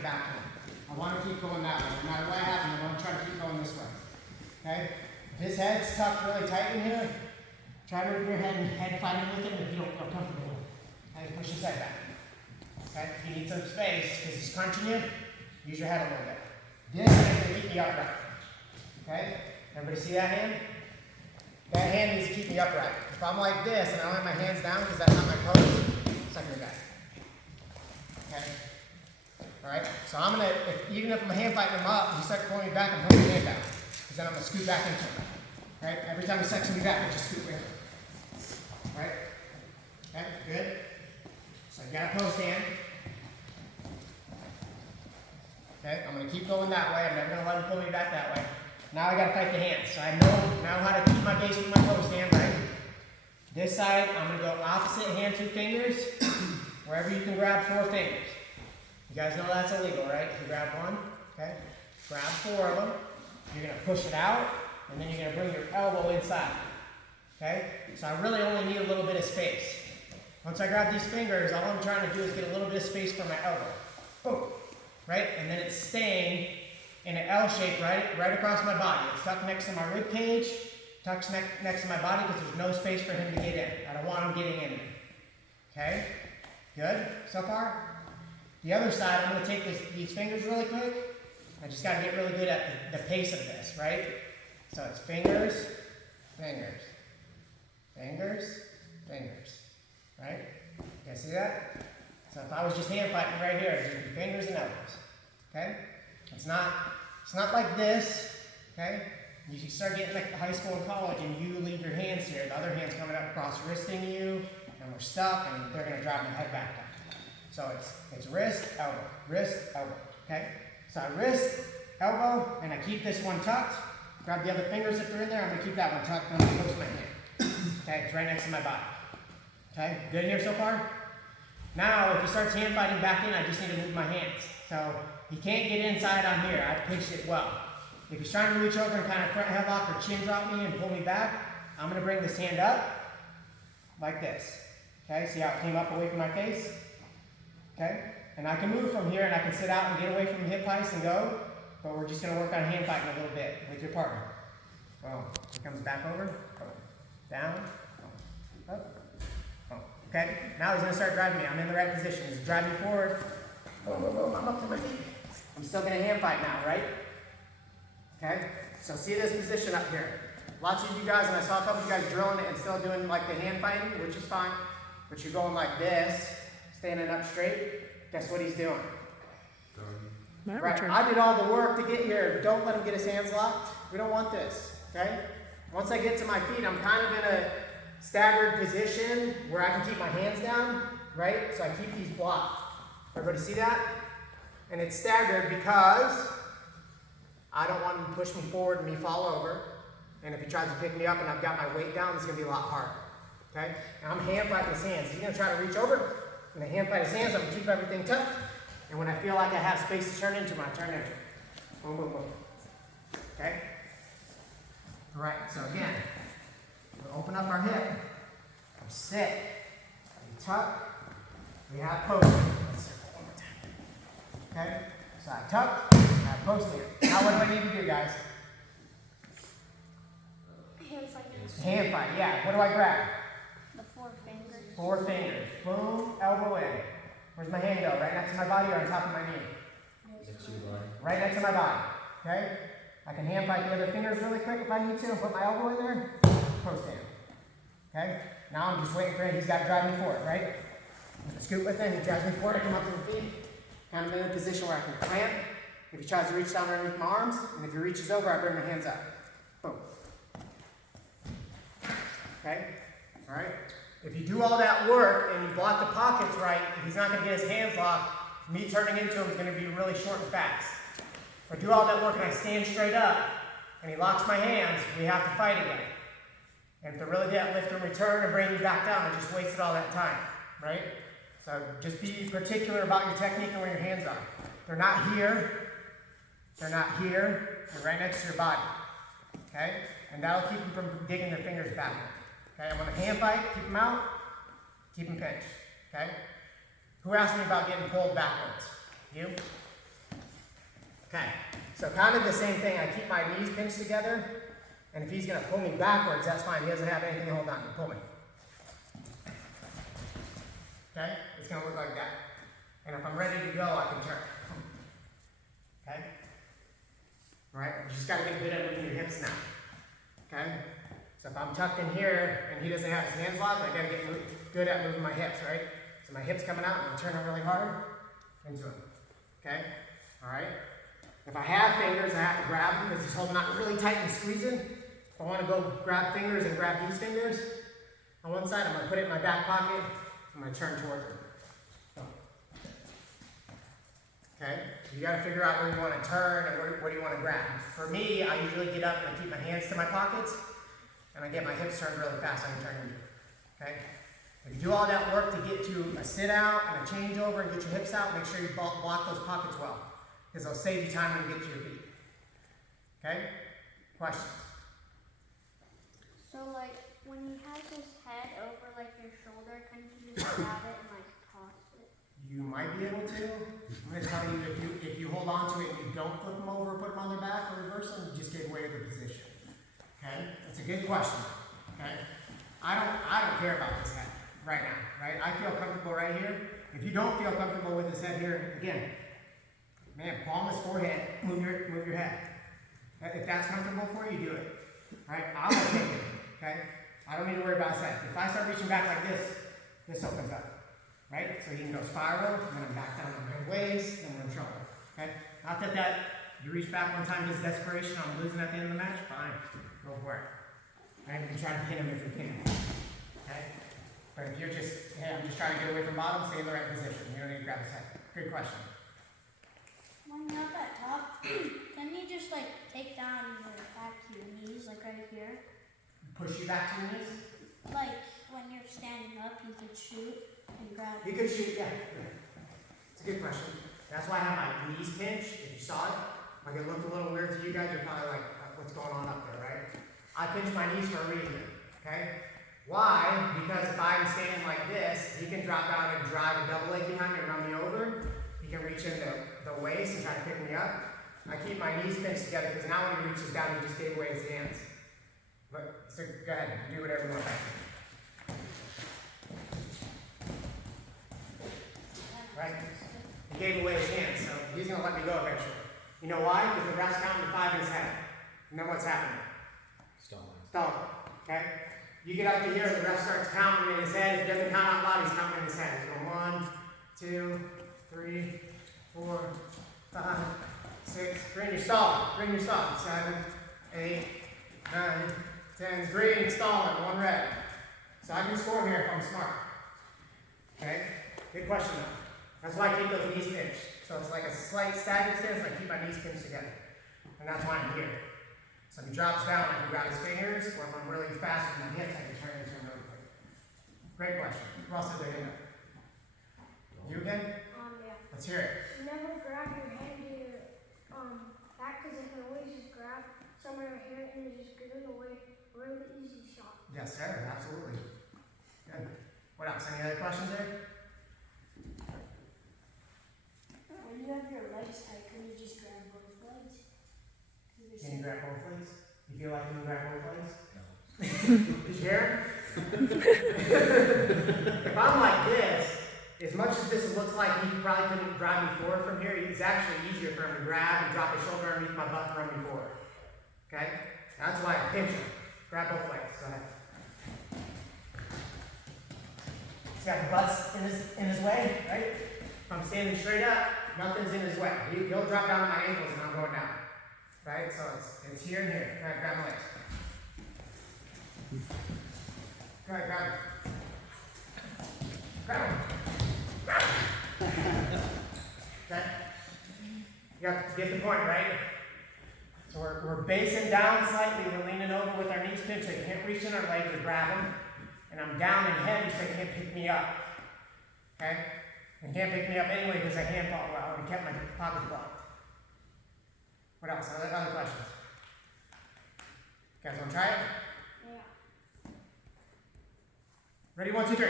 get back to him. I want to keep going that way. No matter what happens, I want to try to keep going this way. Okay? If his head's tucked really tight in here, try to move your head and head fighting with him if you don't feel comfortable. Okay? Push his head back. Okay? If you need some space because he's crunching you, use your head a little bit. This is going to keep me upright. Okay? Everybody see that hand? That hand needs to keep me upright. If I'm like this and I don't have my hands down because that's not my pose, suck your gut. Okay? Alright? So I'm going to, even if I'm hand fighting him up, he starts pulling me back, I'm holding my hand down. Because then I'm going to scoot back into him. Right? Every time he sucks me back, I just scoot with him. Right? Okay? Good? So you got a post hand. Okay? I'm going to keep going that way. I'm never going to let him pull me back that way. Now I got to fight the hands. So I know now how to keep my base with my post hand, right? This side, I'm going to go opposite hand, 2 fingers. Wherever you can grab 4 fingers. You guys know that's illegal, right? If you grab 1, okay? Grab 4 of them. You're going to push it out, and then you're going to bring your elbow inside. Okay? So I really only need a little bit of space. Once I grab these fingers, all I'm trying to do is get a little bit of space for my elbow. Boom. Right? And then it's staying in an L shape right across my body. It's tucked next to my rib cage, tucked next to my body because there's no space for him to get in. I don't want him getting in. Okay? Good so far? The other side, I'm going to take these fingers really quick. I just got to get really good at the pace of this, right? So it's fingers, fingers, fingers, fingers, right? You guys see that? So if I was just hand fighting right here, it'd just be fingers and elbows, okay? It's not like this, okay? You start getting like high school and college and you leave your hands here, the other hand's coming up across wristing you, and we're stuck, and they're going to drive my head back down. So it's wrist, elbow, okay? So I wrist, elbow, and I keep this one tucked. Grab the other fingers if they're in there. I'm going to keep that one tucked. I'm going to close my hand. Okay, it's right next to my body. Okay, good here so far? Now, if he starts hand fighting back in, I just need to move my hands. So he can't get inside on here. I've pitched it well. If he's trying to reach over and kind of front headlock or chin drop me and pull me back, I'm going to bring this hand up like this. Okay, see how it came up away from my face? Okay, and I can move from here and I can sit out and get away from the hip heights and go, but we're just going to work on hand fighting a little bit with your partner. Boom. He comes back over. Boom. Down. Boom. Up. Boom. Okay, now he's going to start driving me. I'm in the right position. He's driving me forward. Boom, boom, boom. I'm up to my feet. I'm still going to hand fight now, right? Okay, so see this position up here. Lots of you guys, and I saw a couple of you guys drilling it and still doing like the hand fighting, which is fine, but you're going like this, standing up straight. Guess what he's doing? Right, I did all the work to get here. Don't let him get his hands locked. We don't want this, okay? Once I get to my feet, I'm kind of in a staggered position where I can keep my hands down, right? So I keep these blocked. Everybody see that? And it's staggered because I don't want him to push me forward and me fall over. And if he tries to pick me up and I've got my weight down, it's going to be a lot harder, okay? And I'm hand fighting his hands. He's going to try to reach over. I'm going to hand fight his hands. I'm going to keep everything tucked. And when I feel like I have space to turn into him, I turn into him. Boom, boom, boom. Okay? All right, so again, we open up our hip. We sit. We tuck. We have post. Let's circle one more time. Okay? So I tuck. I have post here. Now what do I need to do, guys? Hand fight. Hand fight, yeah. What do I grab? The 4 fingers. 4 fingers. Boom, elbow in. Where's my hand go? Right next to my body or on top of my knee? Next to your body. Right next to my body. Okay? I can hand fight the other fingers really quick if I need to and put my elbow in there. Post hand. Okay? Now I'm just waiting for him. He's got to drive me forward, right? I'm going to scoot with him. He drives me forward. I come up to the feet. Kind of in a position where I can plant. If he tries to reach down underneath my arms, and if he reaches over, I bring my hands up. Boom. Okay? All right? If you do all that work and you block the pockets right, he's not going to get his hands locked. Me turning into him is going to be really short and fast. If I do all that work and I stand straight up and he locks my hands, we have to fight again. And to really get lift and return and bring you back down, I just wasted all that time, right? So just be particular about your technique and where your hands are. They're not here. They're not here. They're right next to your body, okay? And that'll keep them from digging their fingers back. Okay, I'm going to hand fight, keep them out, keep them pinched. Okay? Who asked me about getting pulled backwards? You? Okay, so kind of the same thing. I keep my knees pinched together, and if he's gonna pull me backwards, that's fine. He doesn't have anything to hold on to. Pull me. Okay, it's gonna look like that. And if I'm ready to go, I can turn. Okay? Alright, you just gotta get good at moving your hips now. Okay? So if I'm tucked in here and he doesn't have his hands locked, I gotta get good at moving my hips, right? So my hips coming out and I'm turning really hard into him. Okay? Alright? If I have fingers, I have to grab them because he's holding out really tight and squeezing. If I want to go grab fingers and grab these fingers on one side, I'm going to put it in my back pocket. I'm going to turn towards him. So. Okay? You got to figure out where you want to turn and where you want to grab. For me, I usually get up and I keep my hands to my pockets and I get my hips turned really fast. I can turn into. Okay? If you do all that work to get to a sit out and a changeover and get your hips out, make sure you block those pockets well. Because they'll save you time when you get to your feet. Okay? Questions? So like when he has his head over like your shoulder, can you just grab it and like toss it? You might be able to. I'm going to tell you if you hold on to it and you don't flip them over, put them on their back or reverse them, you just give away the position. Okay? That's a good question. Okay? I don't care about this head right now. Right? I feel comfortable right here. If you don't feel comfortable with this head here, again, man, palm his forehead, move your head. If that's comfortable for you, do it. Right? I'm okay with it. Okay? I don't need to worry about his head. If I start reaching back like this opens up. Right? So you can go spiral, and then I'm back down on my waist, and we're in trouble. Okay? Not that you reach back one time because desperation, I'm losing at the end of the match, fine. Go for it. Right? You can try to pin him if you can. Okay? But if you're just, hey, I'm just trying to get away from bottom, stay in the right position. You don't need to grab his head. Good question. When you're up at top, can you just like take down your back to your knees, like right here? Push you back to your knees? Like when you're standing up, you could shoot and grab. You could shoot, yeah. It's a good question. That's why I have my knees pinched. If you saw it, like it looked a little weird to you guys, you're probably like, what's going on up there, right? I pinch my knees for a reason, okay? Why? Because if I'm standing like this, he can drop down and drive a double leg behind me and run me over. He can reach in the waist and try to pick me up. I keep my knees pinched together because now when he reaches down, he just gave away his hands. But, so go ahead, do whatever you want. Right? He gave away his hands, so he's going to let me go eventually. You know why? Because the ref's counting to 5 in his head. And then what's happening? Stalling. Okay? You get up to here, the ref starts counting in his head. If he doesn't count out loud, he's counting in his head. He's going 1, 2, 3, 4, 5, 6. Bring your stall. 7, 8, 9, 10. Green, stalling, 1 red. So I can score here if I'm smart. Okay? Good question though. That's why I keep those knees pinched. So it's like a slight staggered stance, I keep my knees pinched together. And that's why I'm here. So if he drops down, I can grab his fingers, or if I'm really fast with my hips, I can turn into him really quick. Great question. Who else did their hand up? You again? Yeah. Let's hear it. Never grab your hand to your back because it can always just grab somewhere right here and just give it away. Really easy shot. Yes, sir. Absolutely. Good. What else? Any other questions there? When you have your legs tight, can you just grab both legs? Can you grab both legs? You feel like you can grab both legs? No. Did you hear? If I'm like this, as much as this looks like he probably couldn't grab me forward from here, it's actually easier for him to grab and drop his shoulder underneath my butt and run me forward. Okay? That's why I pinch him. Grab both legs. Go ahead. He's got the butts in his way, right? If I'm standing straight up, nothing's in his way. He'll drop down to my ankles and I'm going down. Right? So it's here and here. Go ahead, grab my legs. Go ahead, grab him. Grab him. Okay? You got to get the point, right? So we're basing down slightly, we're leaning over with our knees pinched. I can't reach in our leg to grab him. And I'm down and heavy, so he can't pick me up. Okay? He can't pick me up anyway because I hand fought well and kept my pockets blocked. What else? Other questions? You guys want to try it? Yeah. Ready? 1, 2, 3.